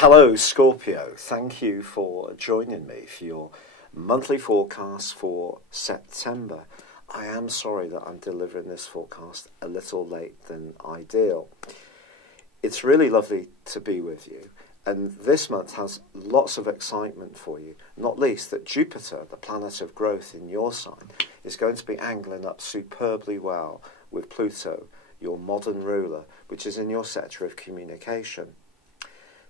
Hello, Scorpio. Thank you for joining me for your monthly forecast for September. I am sorry that I'm delivering this forecast a little late than ideal. It's really lovely to be with you, and this month has lots of excitement for you, not least that Jupiter, the planet of growth in your sign, is going to be angling up superbly well with Pluto, your modern ruler, which is in your sector of communication.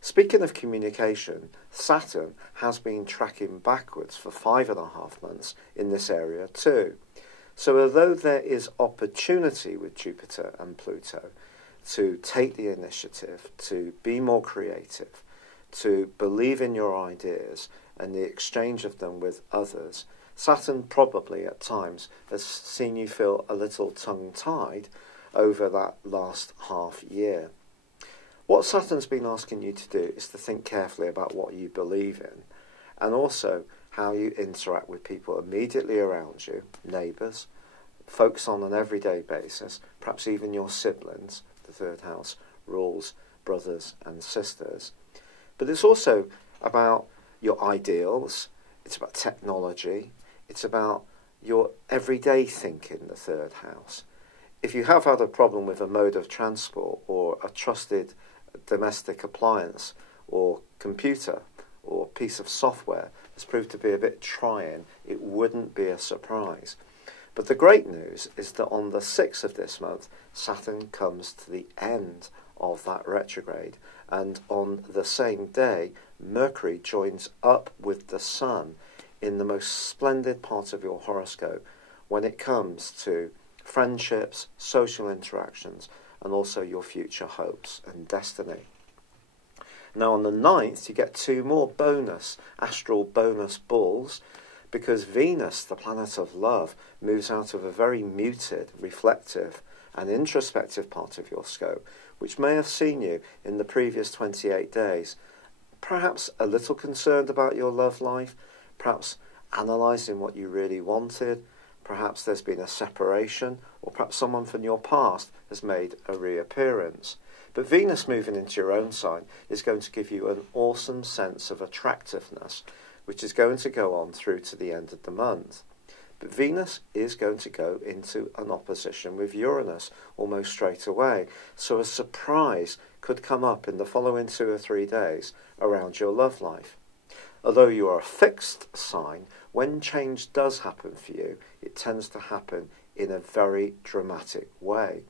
Speaking of communication, Saturn has been tracking backwards for 5.5 months in this area too. So although there is opportunity with Jupiter and Pluto to take the initiative, to be more creative, to believe in your ideas and the exchange of them with others, Saturn probably at times has seen you feel a little tongue-tied over that last half year. What Saturn's been asking you to do is to think carefully about what you believe in and also how you interact with people immediately around you, neighbours, folks on an everyday basis, perhaps even your siblings. The third house rules brothers and sisters. But it's also about your ideals, it's about technology, it's about your everyday thinking, the third house. If you have had a problem with a mode of transport or a trusted domestic appliance or computer or piece of software has proved to be a bit trying, it wouldn't be a surprise. But the great news is that on the 6th of this month, Saturn comes to the end of that retrograde, and on the same day, Mercury joins up with the Sun in the most splendid part of your horoscope when it comes to friendships, social interactions, and also your future hopes and destiny. Now on the 9th, you get 2 more astral bonus balls, because Venus, the planet of love, moves out of a very muted, reflective and introspective part of your scope, which may have seen you in the previous 28 days, perhaps a little concerned about your love life, perhaps analysing what you really wanted, perhaps there's been a separation, or perhaps someone from your past has made a reappearance. But Venus moving into your own sign is going to give you an awesome sense of attractiveness, which is going to go on through to the end of the month. But Venus is going to go into an opposition with Uranus almost straight away, so a surprise could come up in the following 2 or 3 days around your love life. Although you are a fixed sign, when change does happen for you, it tends to happen in a very dramatic way.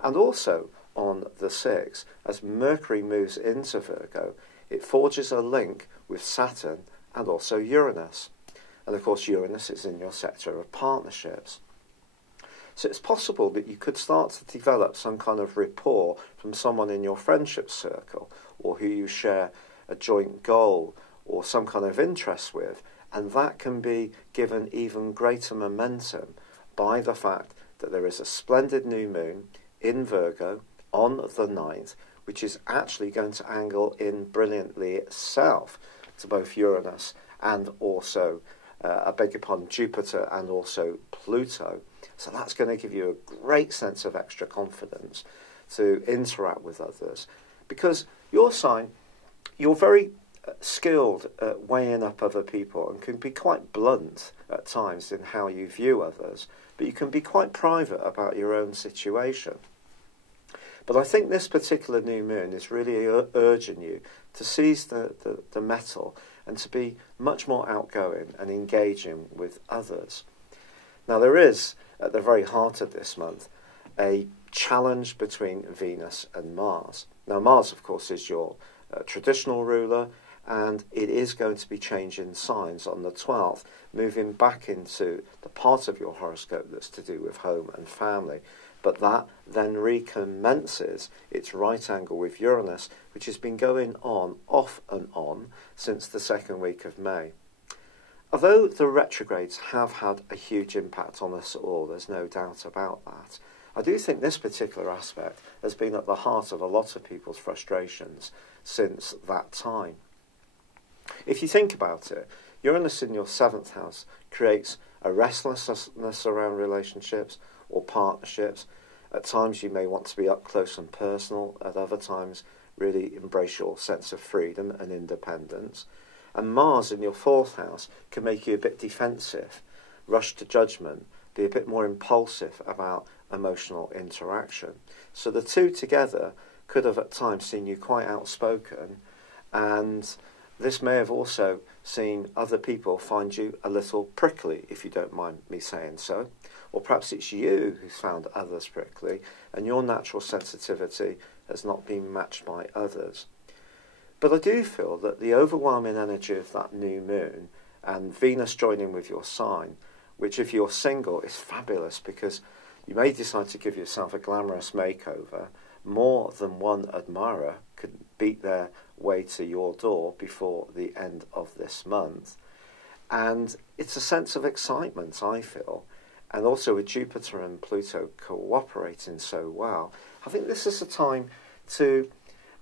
And also on the 6th, as Mercury moves into Virgo, it forges a link with Saturn and also Uranus. And of course Uranus is in your sector of partnerships. So it's possible that you could start to develop some kind of rapport from someone in your friendship circle, or who you share a joint goal or some kind of interest with, and that can be given even greater momentum by the fact that there is a splendid new moon in Virgo on the 9th, which is actually going to angle in brilliantly itself to both Uranus and also, Jupiter and also Pluto. So that's going to give you a great sense of extra confidence to interact with others, because your sign, you're very skilled at weighing up other people and can be quite blunt at times in how you view others, but you can be quite private about your own situation. But I think this particular new moon is really urging you to seize the mettle and to be much more outgoing and engaging with others. Now there is, at the very heart of this month, a challenge between Venus and Mars. Now Mars, of course, is your traditional ruler, and it is going to be changing signs on the 12th, moving back into the part of your horoscope that's to do with home and family. But that then recommences its right angle with Uranus, which has been going on, off and on, since the 2nd week of May. Although the retrogrades have had a huge impact on us all, there's no doubt about that, I do think this particular aspect has been at the heart of a lot of people's frustrations since that time. If you think about it, Uranus in your 7th house creates a restlessness around relationships or partnerships. At times you may want to be up close and personal, at other times really embrace your sense of freedom and independence. And Mars in your 4th house can make you a bit defensive, rush to judgment, be a bit more impulsive about emotional interaction. So the two together could have at times seen you quite outspoken, and this may have also seen other people find you a little prickly, if you don't mind me saying so. Or perhaps it's you who's found others prickly, and your natural sensitivity has not been matched by others. But I do feel that the overwhelming energy of that new moon and Venus joining with your sign, which if you're single is fabulous because you may decide to give yourself a glamorous makeover. More than one admirer could beat their way to your door before the end of this month. And it's a sense of excitement, I feel. And also with Jupiter and Pluto cooperating so well, I think this is a time to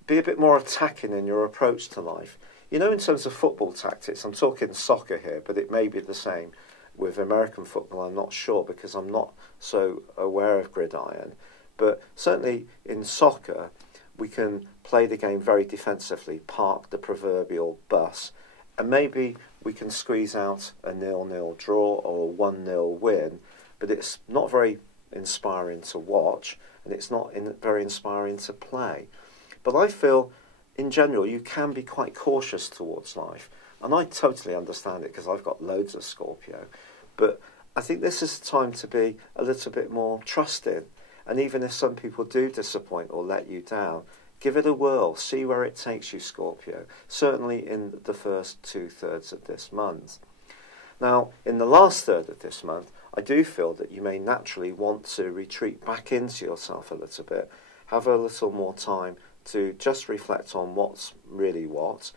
be a bit more attacking in your approach to life. You know, in terms of football tactics, I'm talking soccer here, but it may be the same with American football. I'm not sure because I'm not so aware of gridiron. But certainly in soccer, we can play the game very defensively, park the proverbial bus, and maybe we can squeeze out a 0-0 draw or a 1-0 win, but it's not very inspiring to watch, and it's not very inspiring to play. But I feel, in general, you can be quite cautious towards life. And I totally understand it because I've got loads of Scorpio. But I think this is the time to be a little bit more trusting. And even if some people do disappoint or let you down, give it a whirl. See where it takes you, Scorpio. Certainly in the first 2/3 of this month. Now, in the last third of this month, I do feel that you may naturally want to retreat back into yourself a little bit. Have a little more time to just reflect on what's really what.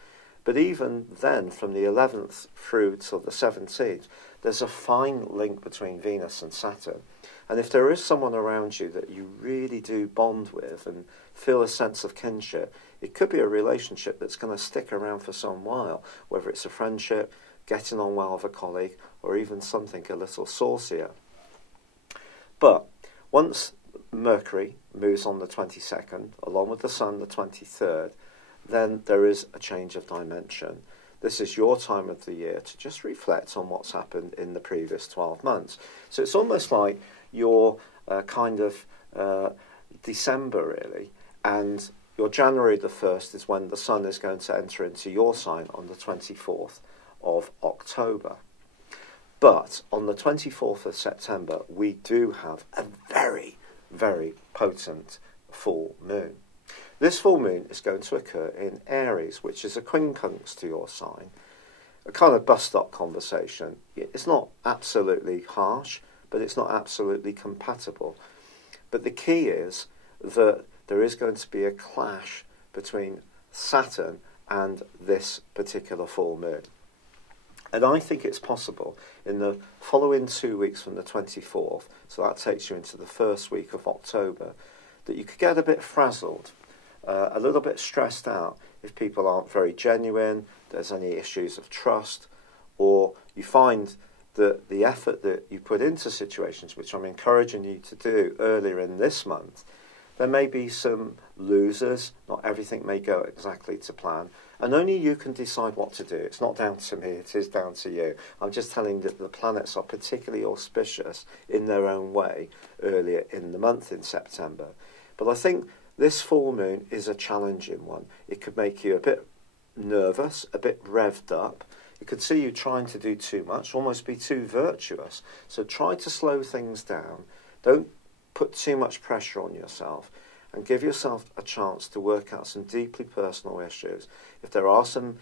But even then, from the 11th through till the 17th, there's a fine link between Venus and Saturn. And if there is someone around you that you really do bond with and feel a sense of kinship, it could be a relationship that's going to stick around for some while, whether it's a friendship, getting on well with a colleague, or even something a little saucier. But once Mercury moves on the 22nd, along with the Sun the 23rd, then there is a change of dimension. This is your time of the year to just reflect on what's happened in the previous 12 months. So it's almost like your December, really, and your January the 1st is when the Sun is going to enter into your sign on the 24th of October. But on the 24th of September, we do have a very, very potent full moon. This full moon is going to occur in Aries, which is a quincunx to your sign. A kind of bus stop conversation. It's not absolutely harsh, but it's not absolutely compatible. But the key is that there is going to be a clash between Saturn and this particular full moon. And I think it's possible in the following 2 weeks from the 24th, so that takes you into the first week of October, that you could get a bit frazzled, a little bit stressed out if people aren't very genuine, there's any issues of trust, or you find that the effort that you put into situations, which I'm encouraging you to do earlier in this month, there may be some losers, not everything may go exactly to plan, and only you can decide what to do. It's not down to me, it is down to you. I'm just telling you that the planets are particularly auspicious in their own way earlier in the month in September. But I think this full moon is a challenging one. It could make you a bit nervous, a bit revved up. It could see you trying to do too much, almost be too virtuous. So try to slow things down. Don't put too much pressure on yourself, and give yourself a chance to work out some deeply personal issues. If there are some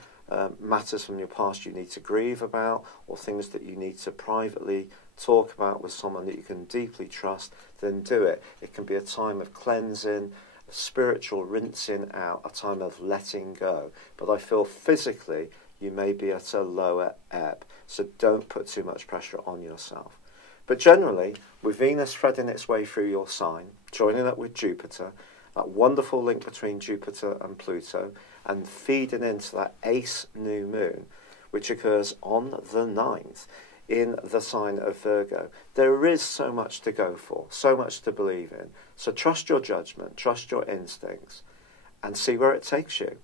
matters from your past you need to grieve about, or things that you need to privately talk about with someone that you can deeply trust, then do it. It can be a time of cleansing, a spiritual rinsing out, a time of letting go. But I feel physically you may be at a lower ebb, so don't put too much pressure on yourself. But generally, with Venus threading its way through your sign, joining up with Jupiter, that wonderful link between Jupiter and Pluto, and feeding into that Ace new moon, which occurs on the 9th in the sign of Virgo, there is so much to go for, so much to believe in. So trust your judgment, trust your instincts, and see where it takes you.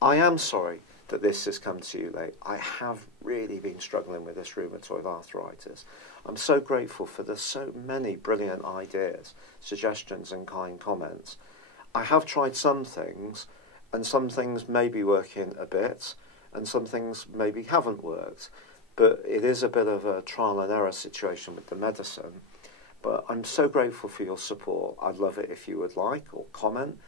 I am sorry that this has come to you late. I have really been struggling with this rheumatoid arthritis. I'm so grateful for the so many brilliant ideas, suggestions and kind comments. I have tried some things, and some things may be working a bit, and some things maybe haven't worked. But it is a bit of a trial and error situation with the medicine. But I'm so grateful for your support. I'd love it if you would like or comment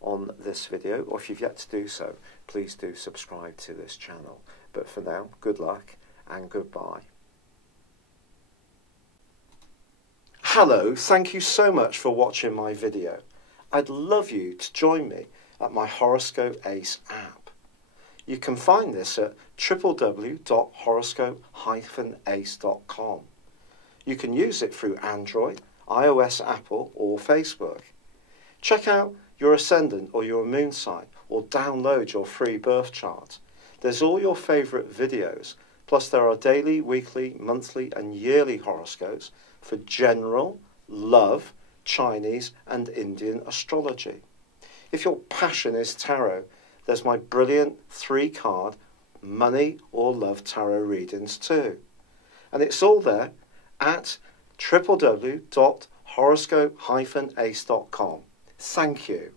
on this video, or if you've yet to do so, please do subscribe to this channel. But for now, good luck and goodbye. Hello, thank you so much for watching my video. I'd love you to join me at my Horoscope Ace app. You can find this at www.horoscope-ace.com. You can use it through Android, iOS, Apple or Facebook. Check out your ascendant or your moon sign, or download your free birth chart. There's all your favourite videos, plus there are daily, weekly, monthly and yearly horoscopes for general, love, Chinese and Indian astrology. If your passion is tarot, there's my brilliant 3-card money or love tarot readings too. And it's all there at www.horoscope-ace.com. Thank you.